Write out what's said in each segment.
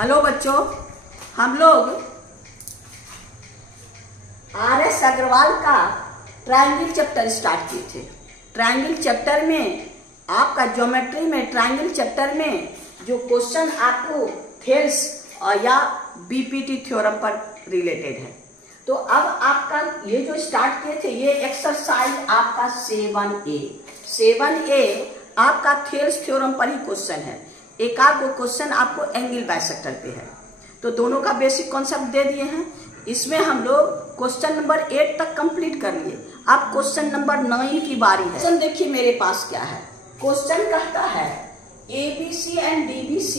Hello बच्चों, हम लोग आर.एस. अग्रवाल का ट्रायंगल चैप्टर स्टार्ट किए थे। ट्रायंगल चैप्टर में आपका ज्योमेट्री में ट्रायंगल चैप्टर में जो क्वेश्चन आपको थेल्स या बीपीटी थ्योरम पर रिलेटेड है, तो अब आपका ये जो स्टार्ट किए थे ये एक्सरसाइज आपका 7A आपका थेल्स थ्योरम पर ही क्वेश्चन है। एक आध क्वेश्चन आपको एंगल बाइसेक्टर पे है, तो दोनों का बेसिक कॉन्सेप्ट दे दिए हैं। इसमें हम लोग क्वेश्चन नंबर 8 तक कंप्लीट कर लिए। अब क्वेश्चन नंबर 9 की बारी है। क्वेश्चन देखिए मेरे पास क्या है। क्वेश्चन कहता है ABC and DBC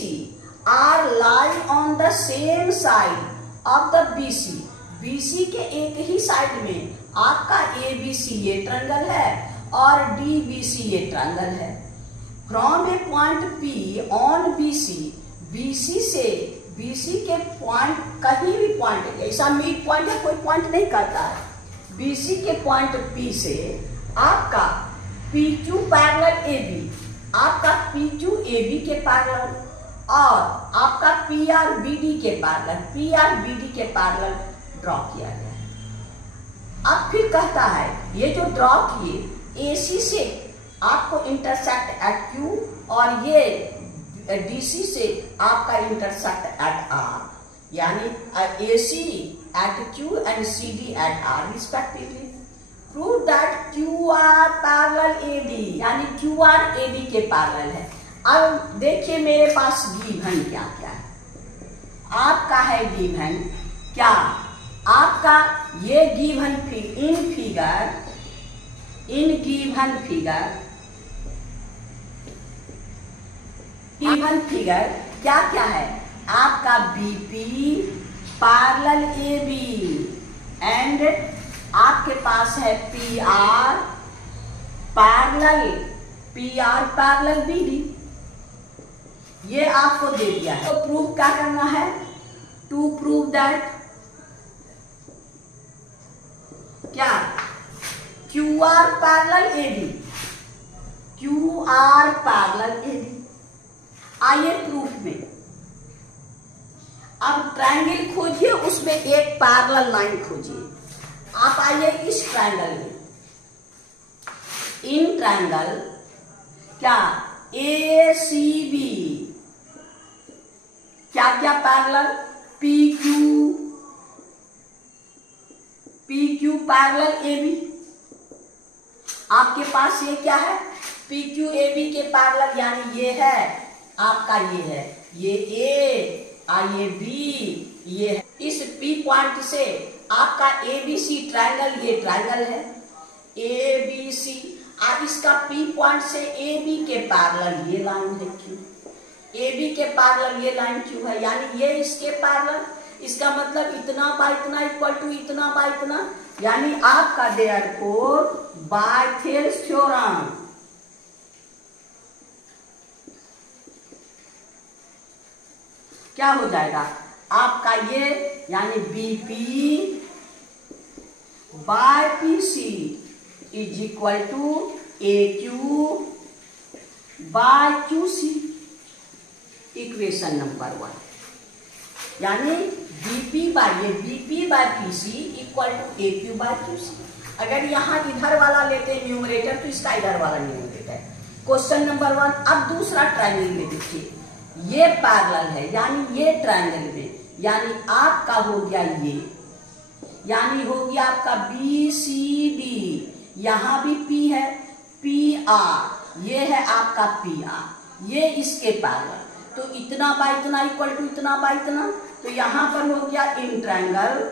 are lie on the same side of the BC के एक ही साइड में आपका ABC ये ट्रायंगल है और DBC ये ट्रायंगल है। From A point P on BC से BC के पॉइंट, कहीं भी पॉइंट, ऐसा मिड पॉइंट है कोई पॉइंट नहीं करता है। BC के पॉइंट P से आपका PQ पैरेलल AB, आपका PQ AB के पैरेलल और आपका PR BD के पैरेलल ड्रॉ किया गया है। अब फिर कहता है ये जो ड्रॉ किए AC से आपको इंटरसेक्ट एट Q और ये DC से आपका इंटरसेक्ट एट R, यानी AC at Q and CD at R respectively. Prove that QR parallel AD, यानी QR AD के पैरेलल है। अब देखिए मेरे पास गिवन क्या क्या है। आपका है गिवन क्या, आपका ये गिवन गिवन फिगर क्या क्या है। आपका BP पैरेलल AB एंड आपके पास है PR पैरेलल BD, ये आपको दे दिया है। तो प्रूफ क्या करना है, टू प्रूव दैट क्या QR पैरेलल AD। आइए प्रूफ में, अब ट्रायंगल खोजिए, उसमें एक पैरेलल लाइन खोजिए। आप आइए इस ट्रायंगल में, इन ट्रायंगल क्या ACB क्या क्या पैरेलल, PQ पैरेलल AB। आपके पास ये क्या है, PQ AB के पैरेलल, यानी ये है आपका, ये है ये A ये B, ये है। इस P पॉइंट से आपका ABC ट्रायंगल, ये ट्रायंगल है ABC। आप इसका P पॉइंट से AB के पैरेलल ये लाइन है Q, AB के पैरेलल ये लाइन Q है, यानी ये इसके पैरेलल। इसका मतलब इतना बाय इतना इक्वल टू इतना बाय इतना, यानी आपका देयरफॉर बाय थेल्स थ्योरम क्या हो जाएगा आपका ये, यानी BP by PC is equal to AQ by QC। Equation number 1, यानी BP by PC equal to AQ by QC। अगर यहाँ इधर वाला लेते हैं न्यूमरेटर, तो इसका इधर वाला न्यूमरेटर। Question number 1। अब दूसरा ट्रायंगल में देखिए, ये पैरेलल है, यानी ये ट्रायंगल में, यानी आपका हो गया ये, यानी हो गया आपका BCD, यहां भी P है, PR ये है आपका PR, ये इसके पैरेलल। तो इतना बाय इतना इक्वल टू इतना बाय इतना, तो यहां पर हो गया इन ट्रायंगल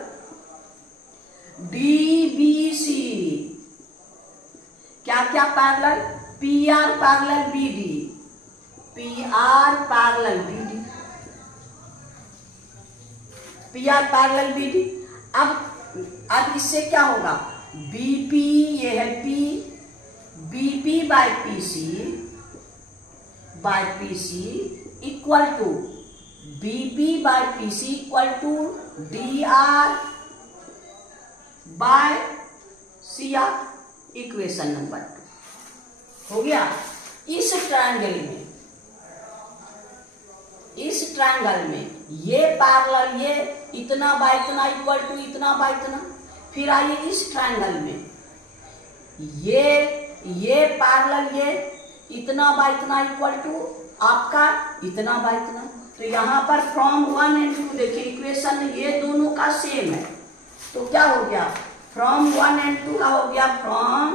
DBC क्या क्या parallel, PR parallel BD, PR parallel BD। अब इससे क्या होगा, BP ये है P, BP by PC equal to BP by PC equal to DR by CR। Equation number 2 हो गया। इस ट्रायंगल में इस ट्रायंगल में ये पैरेलल ये इतना बाय इतना इक्वल टू इतना बाय इतना। फिर आइए इस ट्रायंगल में ये पैरेलल ये इतना बाय इतना इक्वल टू आपका इतना बाय इतना। तो यहाँ पर फ्रॉम 1 and 2 देखिए इक्वेशन ये दोनों का सेम है। तो क्या हो गया फ्रॉम 1 and 2 का हो गया from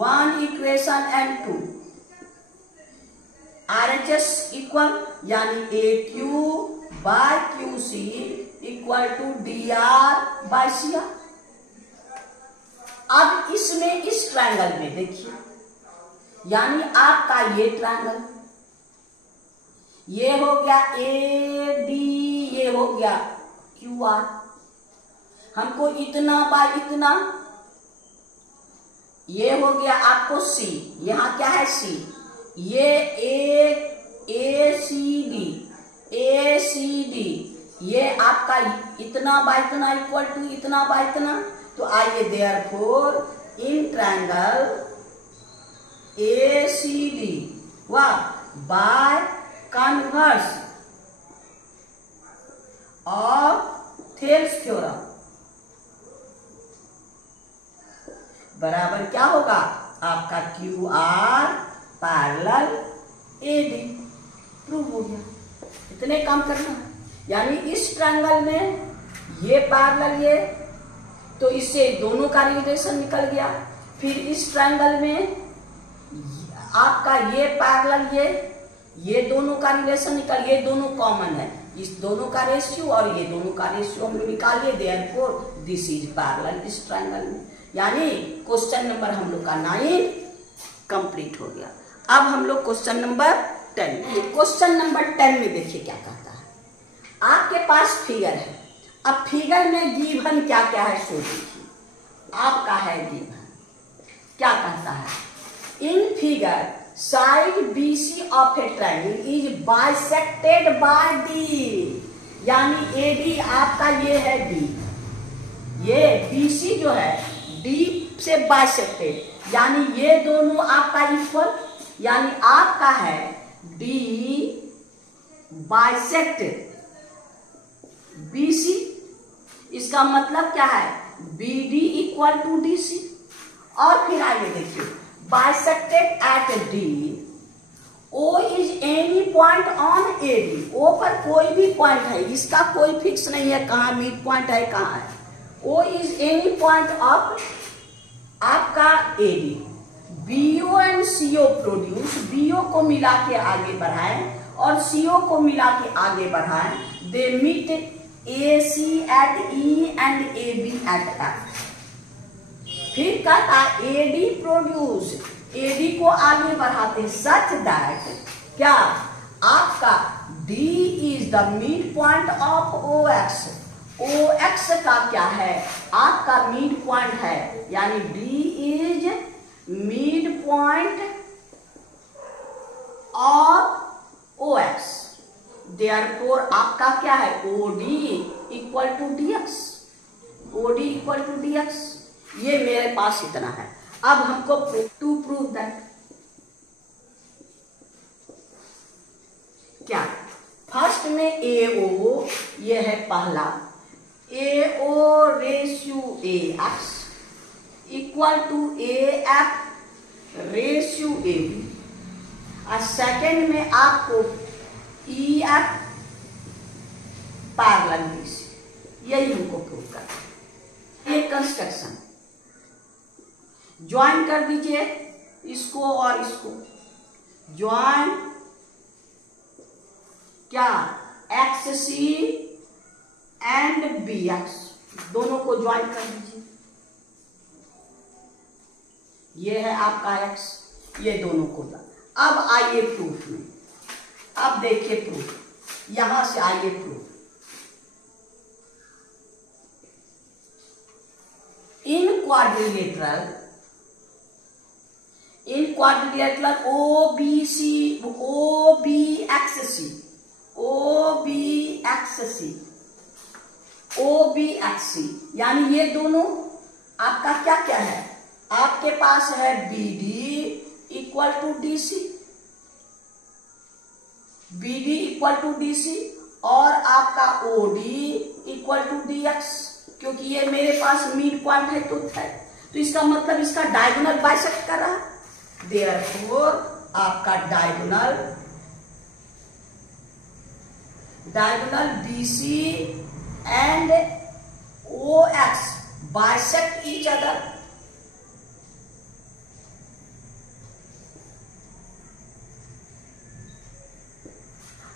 1 equation and 2 RHS equal यानी AQ by QC equal to DR by CR। अब इसमें इस ट्रायंगल में देखिए यानी आपका ये ट्रायंगल ये हो गया AB ये हो गया QR। हमको इतना बाय इतना ये हो गया आपको C। यहां क्या है C ये ACD ये आपका इतना बाय इतना इक्वल टू इतना बाय इतना। तो आइए therefore in triangle ACD bye converse of Thales theorem बराबर क्या होगा आपका QR पैरेलल AD। प्रूव हो गया। इतने काम करना है यानी इस ट्रायंगल में ये पैरेलल ये तो इससे दोनों का रिलेशन निकल गया। फिर इस ट्रायंगल में आपका ये पैरेलल ये दोनों का रिलेशन निकल ये दोनों कॉमन है इस दोनों का रेशियो और ये दोनों का रेशियो हम लोग निकालिए। देयरफॉर दिस इज पैरेलल इस ट्रायंगल में। यानी क्वेश्चन नंबर हम लोग का 9 कंप्लीट हो गया। अब हम लोग क्वेश्चन नंबर 10 क्वेश्चन नंबर 10 में देखिए क्या कहता है। आपके पास फिगर है। अब फिगर में गिवन क्या क्या है सो देखिए। आपका है गिवन क्या कहता है in figure side BC of A triangle is bisected by D। यानी AD आपका ये है D ये BC जो है D से बाइसेक्टेड यानी ये दोनों आपका इक्वल यानी आपका है D बाइसेक्टेड BC। इसका मतलब क्या है BD इक्वल टू DC। और फिर आइए देखिए bisected eight D O is any point on AD। O पर कोई भी पॉइंट है इसका कोई फिक्स नहीं है कहाँ मिड पॉइंट है कहाँ है। O is any point of आपका AD। BO and CO produce BO को मिला के आगे बढ़ाएं और CO को मिला के आगे बढ़ाएं। They meet AC at E and AB at F। फिर कहता AD प्रोड्यूस AD को आगे बढ़ाते सच दैट क्या आपका D is the mid point of OX। OX का क्या है आपका मिड पॉइंट है यानी D is mid point of OX। Therefore आपका क्या है OD equal to DX। OD equal to DX ये मेरे पास इतना है। अब हमको टू प्रूव दैट क्या फर्स्ट में AO ये है पहला AO ratio AX equal to AF ratio AB और सेकेंड में आपको EF पैरेलल BC। यही हमको प्रूव करना। ये कंस्ट्रक्शन ज्वाइन कर दीजिए इसको और इसको ज्वाइन क्या XC एंड BX दोनों को ज्वाइन कर दीजिए। ये है आपका X ये दोनों को। अब आइए प्रूफ में। अब देखिए प्रूफ यहां से आइए प्रूफ इन क्वाड्रिलेटरल OBXC यानी ये दोनों आपका क्या क्या है आपके पास है BD equal to DC। BD equal to DC और आपका OD इक्वल टू DX, क्योंकि ये मेरे पास मिड पॉइंट है तो इसका मतलब इसका डायगोनल बाइसेक्ट कर रहा है। देयरफॉर आपका diagonal BC and OX bisect each other.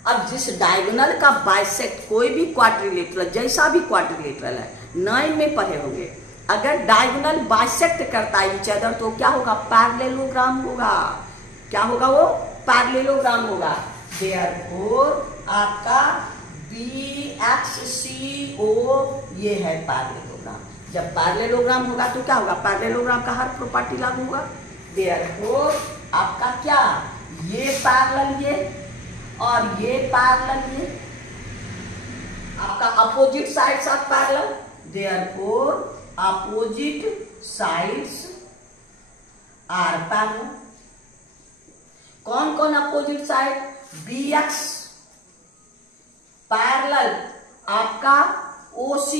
अब जिस डायगोनल का बाइसेक्ट कोई भी क्वाड्रिलेटरल, जैसा भी क्वाड्रिलेटरल है, 9 में पढ़े होंगे, अगर डायगोनल बाइसेक्ट करता है ईच अदर तो क्या होगा? पैरेललोग्राम होगा। क्या होगा? वो पैरेललोग्राम होगा। देयरफॉर आपका BXCO ये है पैरेललोग्राम। जब पैरेललोग्राम होगा तो क्या होगा? पैरेललोग्राम का हर प्रॉपर्टी लागू होगा। देयरफॉर आपका क्या, ये पैरेलल ये और ये पैरेलल ये, आपका opposite sides of parallel. Therefore opposite sides are parallel. कौन कौन अपोजिट साइड? BX पैरेलल आपका OC,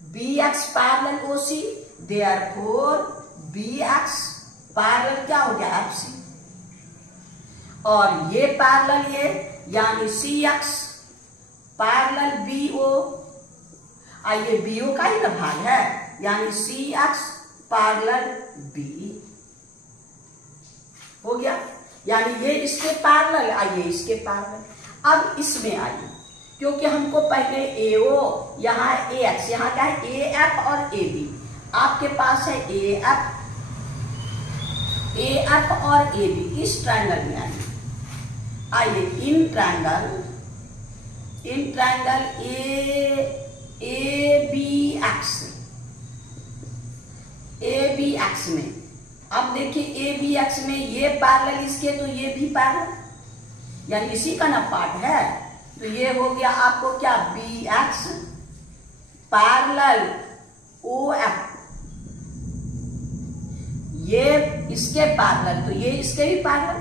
BX parallel OC। Therefore BX parallel क्या हो गया? FC। और ये पैरेलल ये यानी CX पैरेलल BO, ये BO का ही ना भाग है, यानी CX पैरेलल BE हो गया। यानी ये इसके पैरेलल, आइए इसके पैरेलल। अब इसमें आइए, क्योंकि हमको पहले AO, यहाँ AX, यहाँ क्या है? AF और AB। आपके पास है AF और AB इस ट्रायंगल में। आइए इन ट्रायंगल ABX में, अब देखिए ABX में ये पैरेलल इसके, तो ये भी पैरेलल, यानी इसी का ना पार्ट है। तो ये हो गया आपको क्या? BX पैरेलल OF, ये इसके पैरेलल, तो ये इसके भी पैरेलल।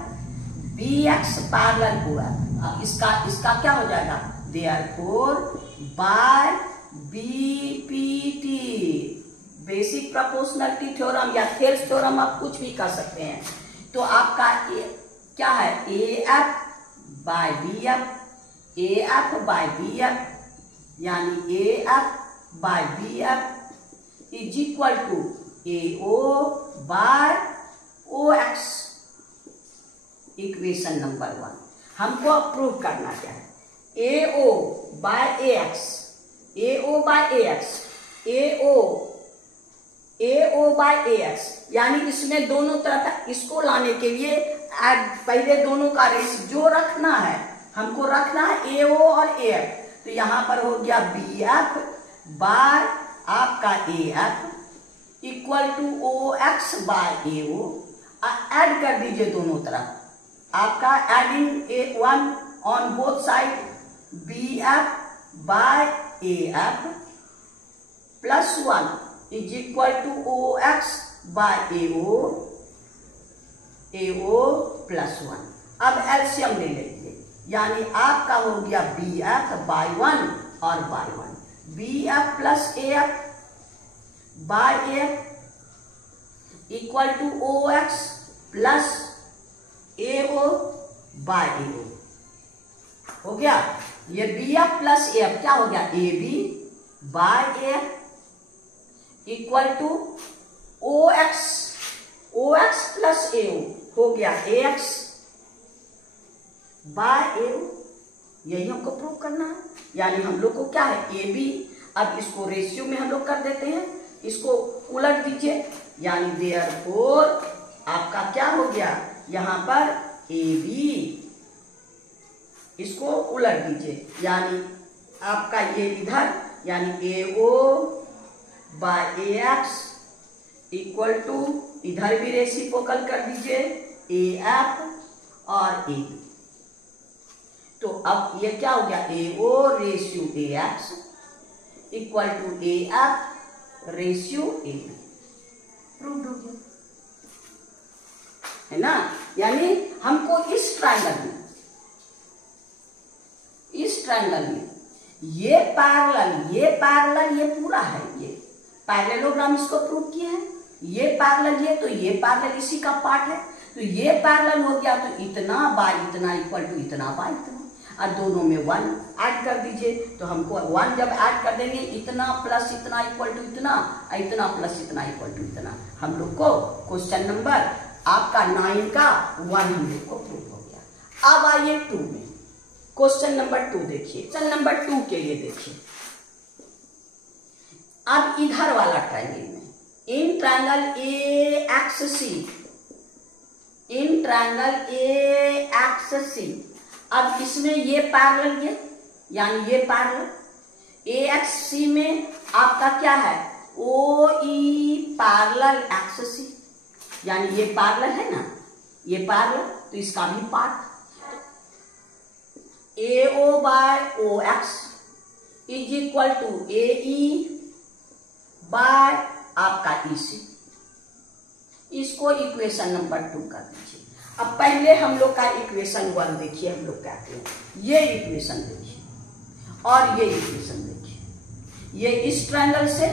BX पैरेलल OF, अब इसका क्या हो जाएगा? Therefore by BPT, basic proportionality theorem या थेल्स थ्योरम, आप कुछ भी कर सकते हैं। तो आपका क्या है? AF by BF, AF by BF, यानी AF by BF is equal to AO by OX। Equation number 1 हमको प्रूव करना क्या है? AO by AX, AO by AX, AO by AX, यानी इसमें दोनों तरफ इसको लाने के लिए पहले दोनों का रेशियो रखना है, हमको रखना है AO और AF। तो यहां पर हो गया BF बाय आपका AF equal to OX by AO। Add कर दीजिए दोनों तरफ, आपका adding 1 on both side, BF by AF plus 1 is equal to OX by AO plus 1। अब एलसीएम ले लीजिए, यानी आपका हो गया BF बाय 1 और by 1, BF plus AF by AF equal to OX plus AO by AO हो गया। ये BF प्लस AF क्या हो गया? AB by AF equal to OX plus AO हो गया AX बाय AO। यही हमको प्रूव करना है, यानी हम लोग को क्या है? AB। अब इसको रेशियो में हम लोग कर देते हैं, इसको उलट दीजिए, यानी देयरफॉर आपका क्या हो गया? यहां पर AB, इसको उलट दीजिए, यानी आपका ये इधर, यानी AO by AX equal to, इधर भी रेसिप्रोकल कर दीजिए AF और AB। तो अब ये क्या हो गया? AO ratio AX equal to AF ratio AB। Prove हो गया, है ना? यानी हमको इस ट्रायंगल में ट्रायंगल में ये पैरेलल ये पूरा है, ये पैरेललोग्राम इसको प्रूव किए हैं। ये पैरेलल ये, तो ये पैरेलल इसी का पार्ट है, तो ये पैरेलल हो गया, तो इतना बाय इतना इक्वल टू इतना बाय इतना, और दोनों में 1 ऐड कर दीजिए। तो हमको 1 जब ऐड कर देंगे, इतना प्लस इतना इक्वल टू इतना, इतना प्लस इतना इक्वल टू इतना, हम लोग को क्वेश्चन नंबर आपका 9 का 1 हम लोग को प्रूव हो गया। अब आइए 2 में, क्वेश्चन नंबर 2 देखिए। क्वेश्चन नंबर 2 के लिए देखिए, अब इधर वाला ट्रायंगल में in triangle AXC, in triangle AXC, अब इसमें ये पैरेलल ये, यानी ये पैरेलल AXC में आपका क्या है, OE पैरेलल XC, यानी ये पैरेलल है ना, ये पैरेलल, तो इसका भी part AO by OX is equal to AE by आपका EC। इसको इक्वेशन नंबर 2 कर दीजिए। अब पहले हम लोग का इक्वेशन 1 देखिए, हम लोग कहते हैं ये इक्वेशन देखिए और ये इक्वेशन देखिए, ये इस ट्रायंगल से,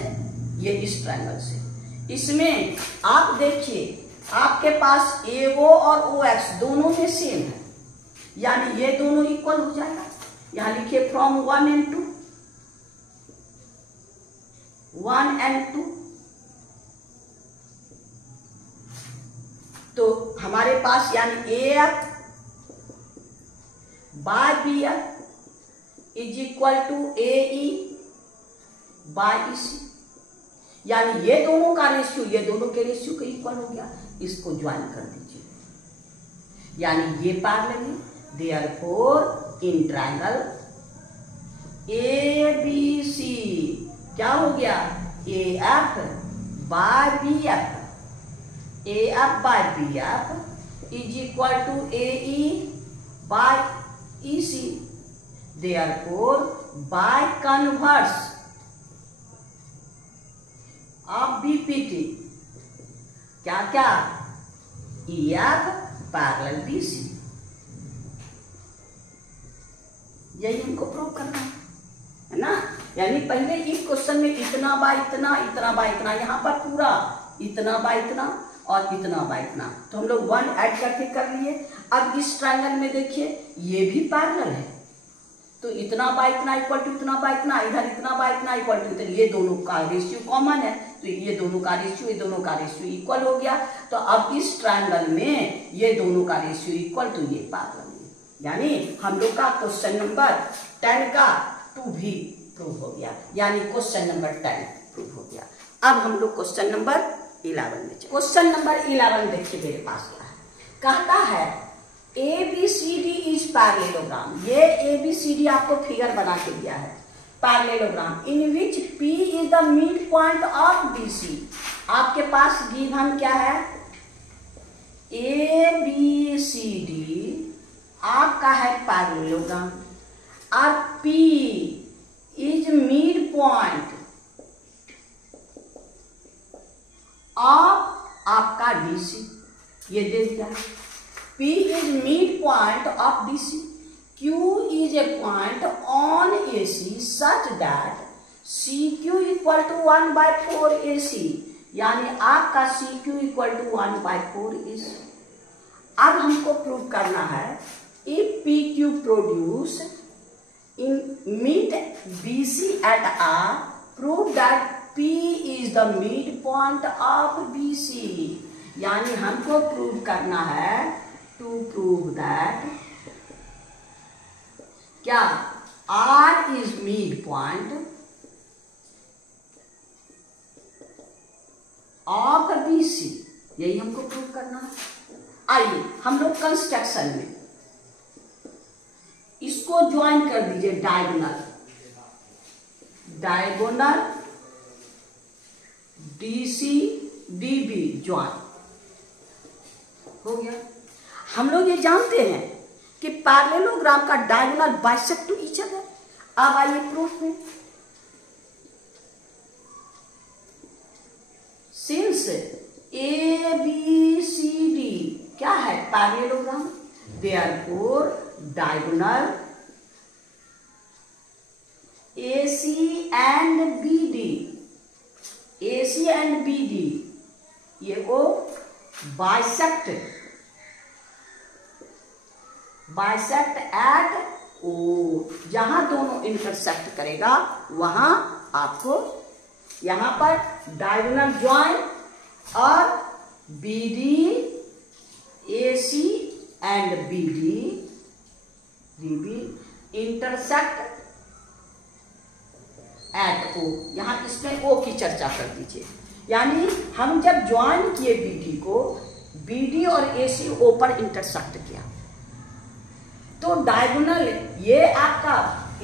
ये इस ट्रायंगल से। इसमें आप देखिए आपके पास AO और OX दोनों में सेम है, यानी ये दोनों इक्वल हो जाएगा। यहां लिखिए फ्रॉम 1 and 2, 1 and 2, तो हमारे पास यानी AF by BF is equal to AE by EC, यानी ये दोनों का रेशियो ये दोनों के रेशियो के इक्वल हो गया। इसको ज्वाइन कर दीजिए, यानी ये पैरेलल है, देयरफॉर इन ट्रायंगल ABC क्या हो गया, AF by BF, AF by BF is equal to AE by EC, therefore by converse of BPT क्या क्या, EF पैरेलल BC, यही हमको प्रूव करना है ना। यानी पहले एक क्वेश्चन में इतना बाय इतना, इतना बाय इतना, यहाँ पर पूरा इतना बाय इतना और इतना बाय इतना, तो हम लोग 1 ऐड करके कर लिए। अब इस ट्रायंगल में देखिए ये भी पैरेलल है, तो इतना बाय इतना इक्वल टू इतना बाय इतना, इधर इतना बाय इतना इक्वल टू इतना, ये दोनों का रेशियो कॉमन है, तो ये दोनों का रेशियो, ये दोनों का रेशियो इक्वल हो गया। तो अब इस ट्रायंगल में ये दोनों का रेशियो इक्वल, तो ये पैरेलल है, यानी हम लोग का क्वेश्चन नंबर 10 का 2 भी प्रूव हो गया, यानी क्वेश्चन नंबर 10 प्रूव हो गया। अब हम लोग क्वेश्चन नंबर 11 में चले। क्वेश्चन नंबर 11 देखिए मेरे पास क्या है, कहता है ABCD इज पैरेललोग्राम। ये ABCD आपको फिगर बना के दिया है, parallelogram in which P is the mid point of BC। आपके पास गिवन क्या है, ABCD आपका है पैरेललोग्राम और P is mid point of आपका DC, ये दे दिया। P is mid point of BC, Q is a point on AC such that CQ equal to 1/4 AC, यानी आपका CQ इक्वल टू 1/4 AC। अब हमको प्रूव करना है if PQ produce in meet BC at R, prove that P is the midpoint of BC, यानी हमको prove करना है to prove that क्या R is midpoint of BC, यही हमको प्रूव करना है। आइए हम लोग कंस्ट्रक्शन में इसको ज्वाइन कर दीजिए, diagonal diagonal DC DB join हो गया। हम लोग ये जानते हैं कि पैरेललोग्राम का diagonal bisect to each other. अब आइए प्रूफ में, सिंस ABCD क्या है, parallelogram, therefore diagonal AC and BD, AC and BD ये वो बाइसेक्ट एट O, जहां दोनों इंटरसेक्ट करेगा वहां आपको यहां पर डायगोनल ज्वाइन और BD, AC and BD intersect at O, यहां इसमें O की चर्चा कर दीजिए। यानी हम जब ज्वाइन किए BD को, BD और AC O पर इंटरसेक्ट किया तो डायगोनल ये आपका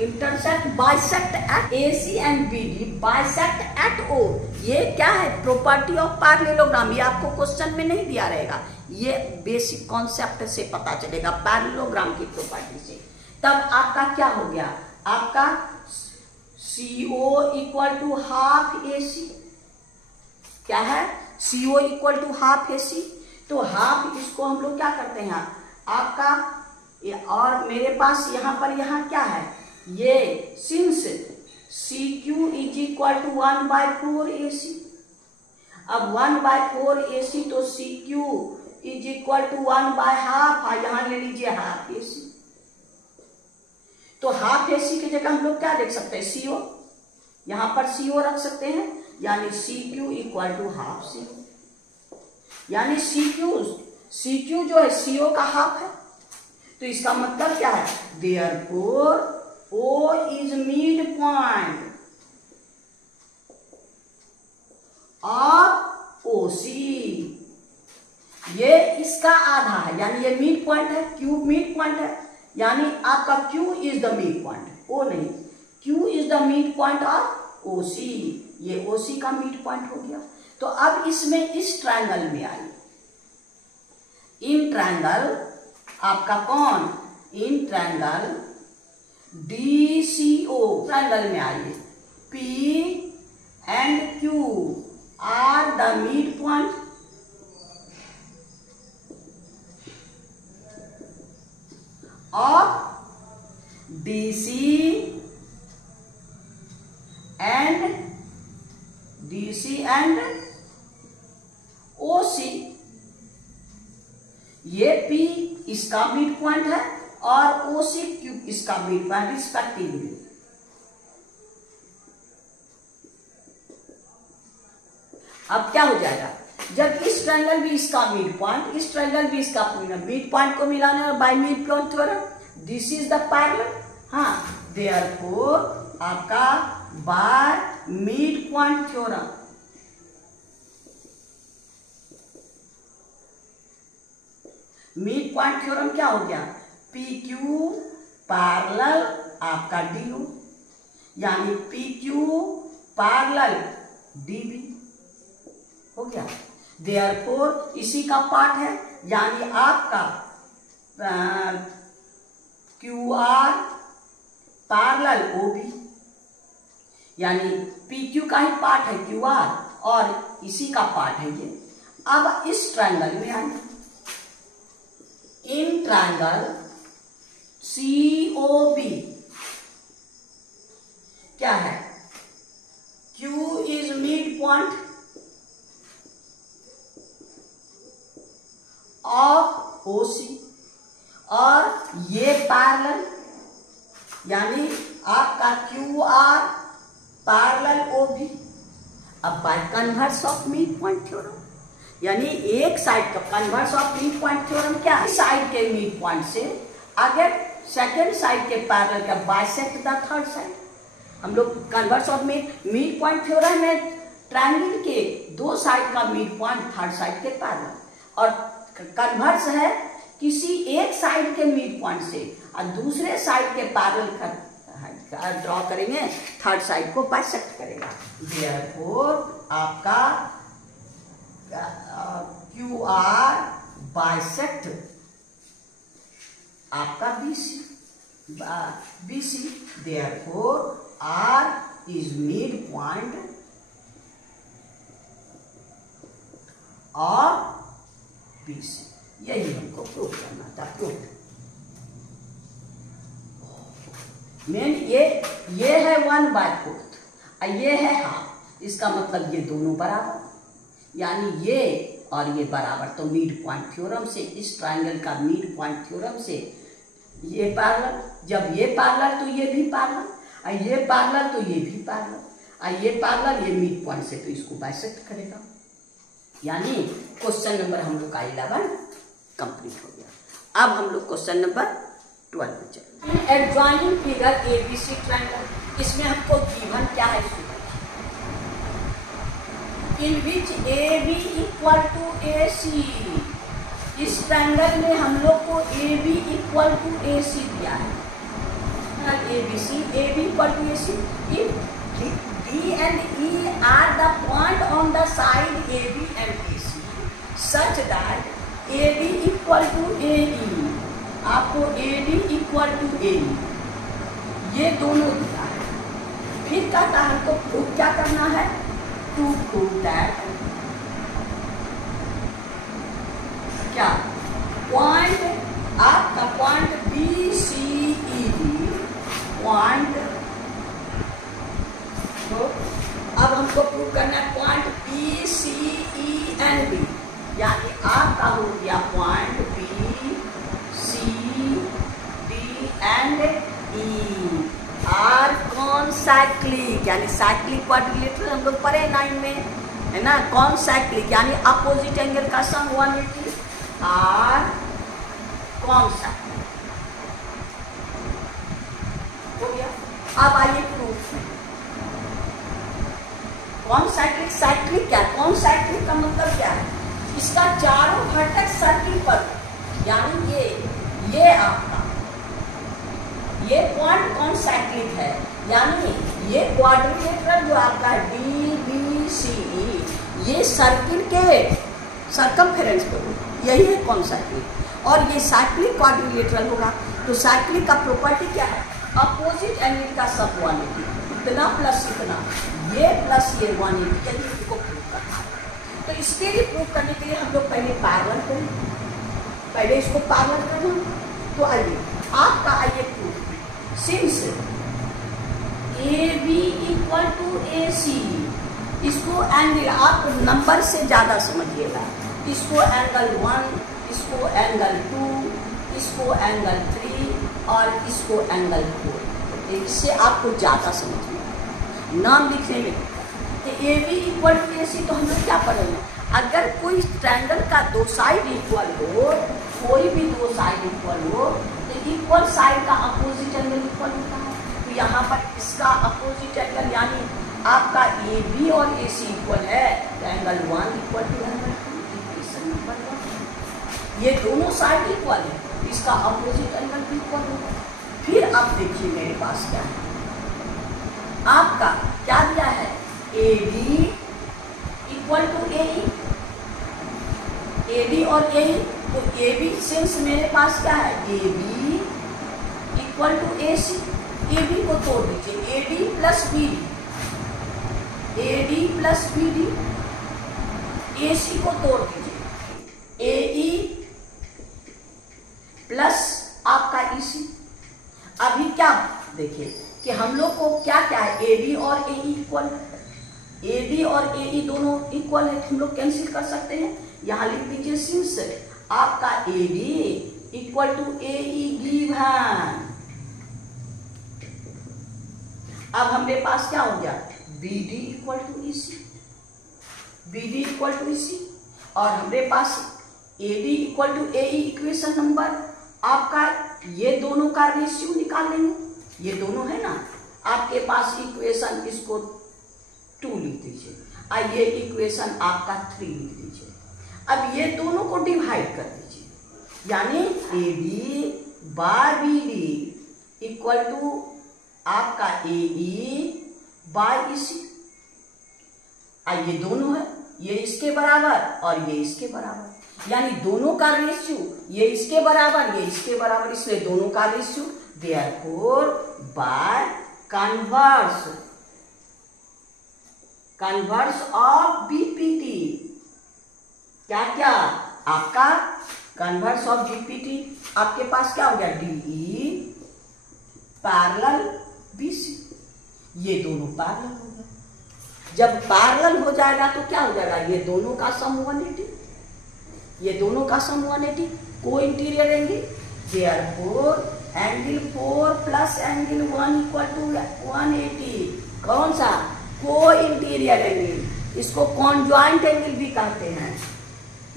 intersect bisect at AC and BD bisect at O, ये क्या है? Property of parallelogram. ये आपको क्वेश्चन में नहीं दिया रहेगा, ये बेसिक कॉन्सेप्ट से पता चलेगा पैरेललोग्राम की प्रॉपर्टी से। तब आपका क्या हो गया? आपका CO equal to half AC, क्या है? CO equal to half AC। तो हाफ इसको हम लोग क्या करते हैं आपका, और मेरे पास यहाँ पर यहाँ क्या है? ये since CQ is equal to 1/4 AC। अब 1/4 AC तो CQ इज इक्वल टू 1/2, यहां ले लीजिए हाफ AC। तो हाफ AC की जगह हम लोग क्या देख सकते हैं? CO, यहां पर CO रख सकते हैं, यानी CQ equal to half CO। यानी CQ जो है CO का हाफ है। तो इसका मतलब क्या है? Therefore O is mid point of OC, ये इसका आधा है, यानी ये मिड पॉइंट है, Q मिड पॉइंट है, यानी आपका Q is the mid point, O नहीं, Q is the mid point of OC, ये OC का मिड पॉइंट हो गया। तो अब इसमें इस ट्रायंगल में आइए, इन ट्रायंगल आपका कौन? इन ट्रायंगल DCO ट्रायंगल में आइए, P and Q are the mid point of DC and OC। ये P इसका मिड पॉइंट है और OC Q इसका मिड पॉइंट रिस्पेक्टिवली। अब क्या हो जाएगा? जब इस ट्रायंगल भी इसका मिड पॉइंट, इस ट्रायंगल भी इसका मिड पॉइंट को मिलाने और by mid point theorem, this is the parallel. हाँ, देयरफॉर आपका by mid point theorem mid point theorem क्या हो गया? PQ पैरेलल आपका DO, यानी PQ पैरेलल DB हो गया। देयरफॉर इसी का पार्ट है, यानी आपका QR पैरेलल OB, यानी PQ का ही पार्ट है QR और इसी का पार्ट है ये। अब इस ट्रायंगल में आइए, इन ट्रायंगल COB क्या है? Q is mid point of OC और ये पैरेलल, यानी आपका QR पैरेलल OB। अब bye converse of mid point theorem, यानी एक साइड का converse of mid point theorem क्या है? साइड के मिड पॉइंट से अगर सेकेंड साइड के पैरेलल का बाइसेक्ट द थर्ड साइड। हम लोग converse of mid point theorem में ट्रायंगल के दो साइड का मिड पॉइंट थर्ड साइड के पैरेलल, और कन्वर्स है किसी एक साइड के मिड पॉइंट से और दूसरे साइड के पैरेलल का ड्रॉ करेंगे, थर्ड साइड को बाइसेक्ट करेगा। देयरफॉर आपका QR बाइसेक्ट आपका BC, therefore R is mid point और BC। यही हमको प्रूव करना था। प्रूव मेन ये है 1/4 और ये है हाफ। इसका मतलब ये दोनों बराबर, यानी ये और ये बराबर। तो मिड पॉइंट थ्योरम से, इस ट्रायंगल का मिड पॉइंट थ्योरम से ये पैरेलल, जब ये पैरेलल तो ये भी पैरेलल, और ये पैरेलल तो ये भी पैरेलल, और ये पैरेलल ये मिड पॉइंट से, तो इसको बाइसेक्ट करेगा। यानी क्वेश्चन नंबर हम लोग का 11 कंप्लीट हो गया। अब हम लोग क्वेश्चन नंबर 12 पे चलेंगे। एडजॉइनिंग फिगर एबीसी ट्रायंगल, इसमें हमको गिवन क्या है, in which A B equal to A C. इस ट्रायंगल में हम लोग को A B equal to A C दिया है, A B C, A B equal to A C. If D and E are the point on the side AB and AC such that AB equal to AE, आपको AB equal to AE ये दोनों दिया है। फिर कहता है हमको prove क्या करना है, टू प्रूव दैट क्या पॉइंट, आपका पॉइंट BCED पॉइंट, तो अब हमको प्रूव करना है point B, C, E and B, यानी आपका हो गया point B, C, D and E are कौन साइक्लिक, यानी साइक्लिक क्वाड्रिलेटरल हम लोग पढ़े 9 में, है ना। कौन साइक्लिक यानी अपोजिट एंगल का सम 180, आर कौन साइक्लिक हो गया। अब आइए प्रूफ में, कौन साइक्लिक, साइक्लिक क्या, कौन साइक्लिक का मतलब क्या है, इसका चारों घटक सर्किल पर, यानी ये आपका ये पॉइंट कौन साइक्लिक है, यानी ये क्वाड्रिलेटरल जो आपका DBCE ये सर्किल के सर्कमफेरेंस पर होगा, यही है कौन साइक्लिक। और ये साइक्लिक क्वाड्रिलेटरल होगा, तो साइक्लिक का प्रॉपर्टी क्या है, अपोजिट एंगल का सब 180, इतना प्लस इतना, ये प्लस ये 180, यदि इसको प्रूव करना है। तो इसके लिए प्रूव करने के लिए हम लोग पहले पैरेलल करें, पहले इसको पैरेलल करना। तो आइए आपका आइए proof, since AB equal to AC, इसको एंगल आप नंबर से ज्यादा समझिएगा, इसको एंगल 1, इसको एंगल 2, इसको एंगल 3 और इसको एंगल 4, इससे आपको ज्यादा समझिएगा। नाम लिखने में AB इक्वल टू AC, तो हम लोग क्या पढ़ेंगे, अगर कोई ट्रायंगल का दो साइड इक्वल हो, कोई भी दो साइड इक्वल हो, तो इक्वल साइड का अपोजिट एंगल इक्वल होता है। तो यहाँ पर इसका अपोजिट एंगल यानी आपका AB और AC इक्वल है, तो angle 1 equal to angle 2, equation number 1। ये दोनों साइड इक्वल है, इसका अपोजिट एंगल भी इक्वल होगा। फिर आप देखिए मेरे पास क्या है, आपका क्या दिया है, AB equal to AE, AB और AE, तो AB सिंस मेरे पास क्या है, AB equal to AC, AB को तोड़ दीजिए, AD plus BD, AD plus BD, AC को तोड़ दीजिए, AE प्लस आपका EC। अभी क्या देखिए कि हम लोग को क्या क्या है, AB और AE इक्वल, AD और AE दोनों इक्वल है, हम लोग कैंसिल कर सकते हैं। यहां लिख दीजिए सिंस आपका AB equal to AE given, अब हमारे पास क्या हो गया, BD equal to EC, BD equal to EC, और हमारे पास AD equal to AE equation number आपका, ये दोनों का रेशियो निकाल लेंगे, ये दोनों है ना आपके पास इक्वेशन, इसको 2 लिख दीजिए, और ये इक्वेशन आपका 3 लिख दीजिए। अब ये दोनों को डिवाइड कर दीजिए, यानी AB by BD equal to आपका AE बाय EC, ये दोनों है, ये इसके बराबर और ये इसके बराबर, यानी दोनों का रेशियो, ये इसके बराबर ये इसके बराबर, इसलिए दोनों का ratio, therefore by converse of BPT, क्या क्या आपका कन्वर्स ऑफ BPT, आपके पास क्या हो गया, DE पैरेलल BC, ये दोनों पैरेलल हो गए। जब पैरेलल हो जाएगा तो क्या हो जाएगा, ये दोनों का सम 180, ये दोनों का सम 180, को interior angle, therefore angle 4 plus angle 1 equal to 180, कौन सा, को इंटीरियर एंगल, इसको कॉन्जॉइंट एंगल भी कहते हैं।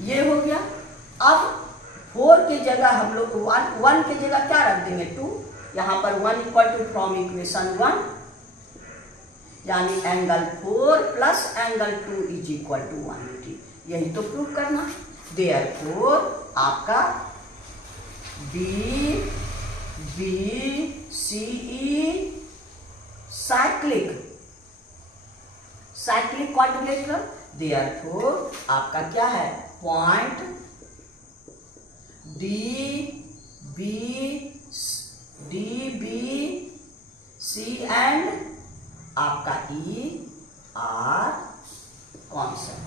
ये हो गया। अब 4 की जगह हम लोग 1 की जगह क्या रख देंगे, 2, यहां पर 1 इक्वल टू फ्रॉम इक्वेशन 1, यानी angle 4 plus angle 2 is equal to 180, यही तो प्रूव करना। देयरफॉर आपका BCE साइक्लिक क्वाड्रिलेटरल, देयरफॉर आपका क्या है, पॉइंट DBC एंड आपका ER कॉन्सेप्ट।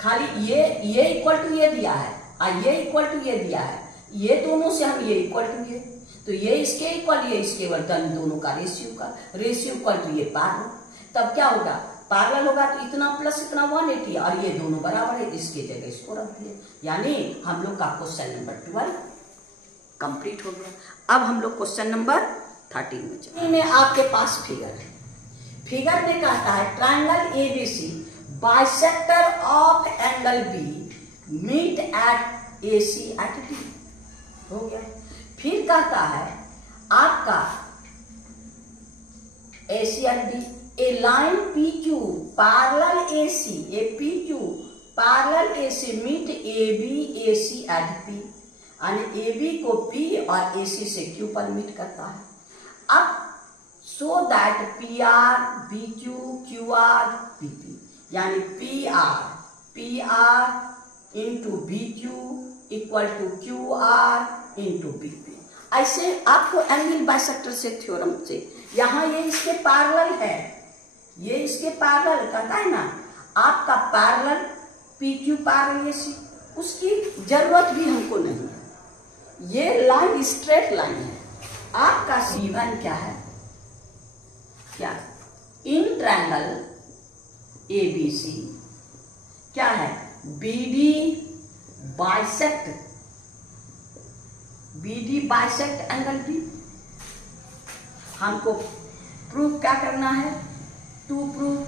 खाली ये इक्वल टू ये दिया है और ये इक्वल टू ये दिया है, ये दोनों से हम ये इक्वल टू ये, तो ये इसके इक्वल ये इसके वर्तन, दोनों का रेशियो इक्वल टू ये पैरेलल, तब क्या होगा, पैरेलल होगा तो इतना प्लस इतना 180 और ये दोनों बराबर है, इसके जगह इसको रख दिए, यानी हम लोग का क्वेश्चन नंबर 12 कंप्लीट हो गया। अब हम लोग क्वेश्चन नंबर 13 में चलते हैं। आपके पास फिगर है, फिगर में कहता है triangle ABC bisector of angle B meet at AC at D, हो गया। फिर कहता है आपका AC at D, a line PQ parallel AC, a PQ parallel AC meet AB AC at P, यानी AB को P और AC से Q पर मीट करता है। अब so that PR BQ QR PP, यानी PR into BQ equal to QR into BP। ऐसे आपको एंगल बाइसेक्टर से थ्योरम से, यहाँ ये इसके पैरेलल है, ये इसके पैरेलल कहता है ना, आपका पैरेलल PQ पैरेलल AC, उसकी जरूरत भी हमको नहीं है, ये लाइन स्ट्रेट लाइन है। आपका C1 क्या है, क्या इन ट्रायंगल ABC क्या है, BD बाइसेक्ट एंगल B। हमको प्रूफ क्या करना है, टू प्रूफ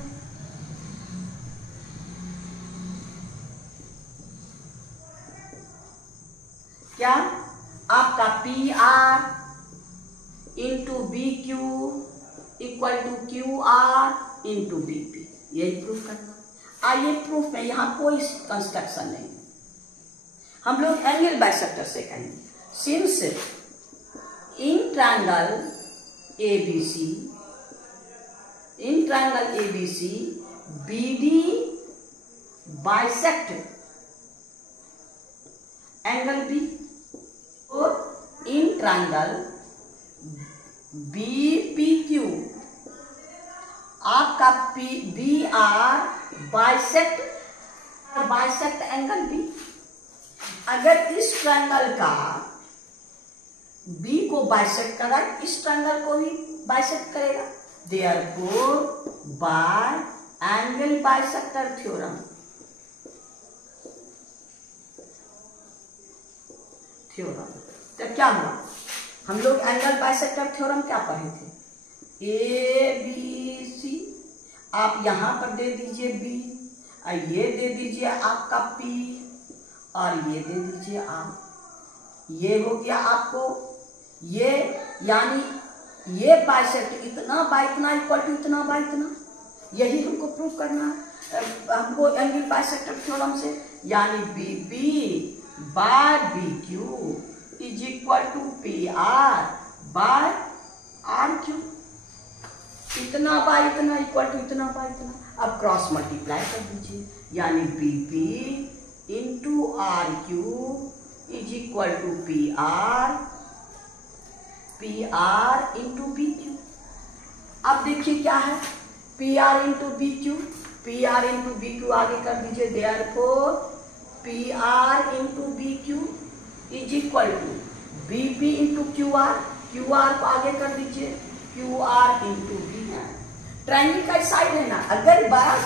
क्या, आपका PR into BQ equal to QR into BP, यही प्रूफ करना। आइए प्रूफ में यहाँ कोई कंस्ट्रक्शन नहीं, हम लोग एंगल बाइसेक्टर से कहेंगे। Since in triangle ABC BD bisect angle B, और इन ट्रायंगल BPQ आपका BR बाइसेक्ट एंगल B। अगर इस ट्रायंगल का B को बाइसेक्ट करा, इस ट्रायंगल को भी बाइसेक्ट करेगा, therefore by angle bisector theorem तो क्या हुआ, हम लोग एंगल बाइसेक्टर थ्योरम क्या पढ़े थे, ABC, आप यहां पर दे दीजिए B, और ये दे दीजिए आपका P, और ये दे दीजिए R, ये हो गया आपको ये, यानी ये बाइसेक्ट इतना बाय इतना इक्वल टू इतना बाय इतना, यही हमको प्रूव करना है हमको एंगल बाइसेक्टर थ्योरम से, यानी BB by BQ is equal to PR by RQ, इतना बाय इतना इक्वल टू इतना बाय इतना। अब क्रॉस मल्टीप्लाई कर दीजिए, यानी BP into RQ is equal to PR into BQ। अब देखिए क्या है, PR इंटू BQ आगे कर दीजिए, therefore PR into BQ is equal to BB into QR, QR को आगे कर दीजिए, QR इंटू B है। ट्रायंगल का साइड है ना, अगर बड़ा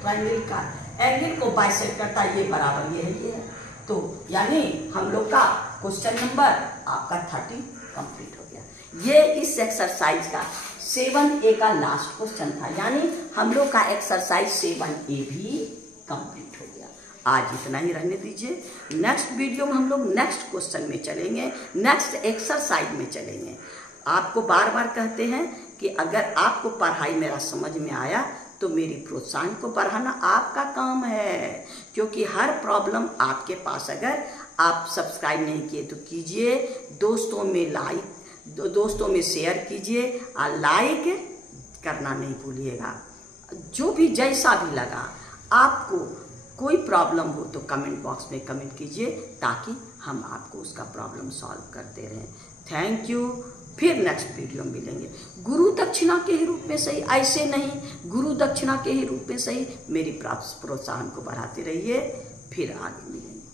ट्रायंगल का एंगल को बाइसेक्ट करता है, ये बराबर ये है, तो यानी हम लोग का क्वेश्चन नंबर आपका 30 कंप्लीट हो गया। ये इस एक्सरसाइज का 7A का लास्ट क्वेश्चन था, यानी हम लोग का एक्सरसाइज 7A भी कंप्लीट हो गया। आज इतना ही रहने दीजिए। नेक्स्ट वीडियो में हम लोग नेक्स्ट क्वेश्चन में चलेंगे, नेक्स्ट एक्सरसाइज में चलेंगे। आपको बार बार कहते हैं कि अगर आपको पढ़ाई मेरा समझ में आया तो मेरी प्रोत्साहन को बढ़ाना आपका काम है, क्योंकि हर प्रॉब्लम आपके पास। अगर आप सब्सक्राइब नहीं किए तो कीजिए, दोस्तों में शेयर कीजिए और लाइक करना नहीं भूलिएगा। जो भी जैसा भी लगा आपको, कोई प्रॉब्लम हो तो कमेंट बॉक्स में कमेंट कीजिए, ताकि हम आपको उसका प्रॉब्लम सॉल्व करते रहें। Thank you. फिर नेक्स्ट वीडियो में मिलेंगे। गुरु दक्षिणा के ही रूप में सही, ऐसे नहीं, गुरु दक्षिणा के ही रूप में सही मेरी प्रोत्साहन को बढ़ाते रहिए। फिर आगे मिलेंगे।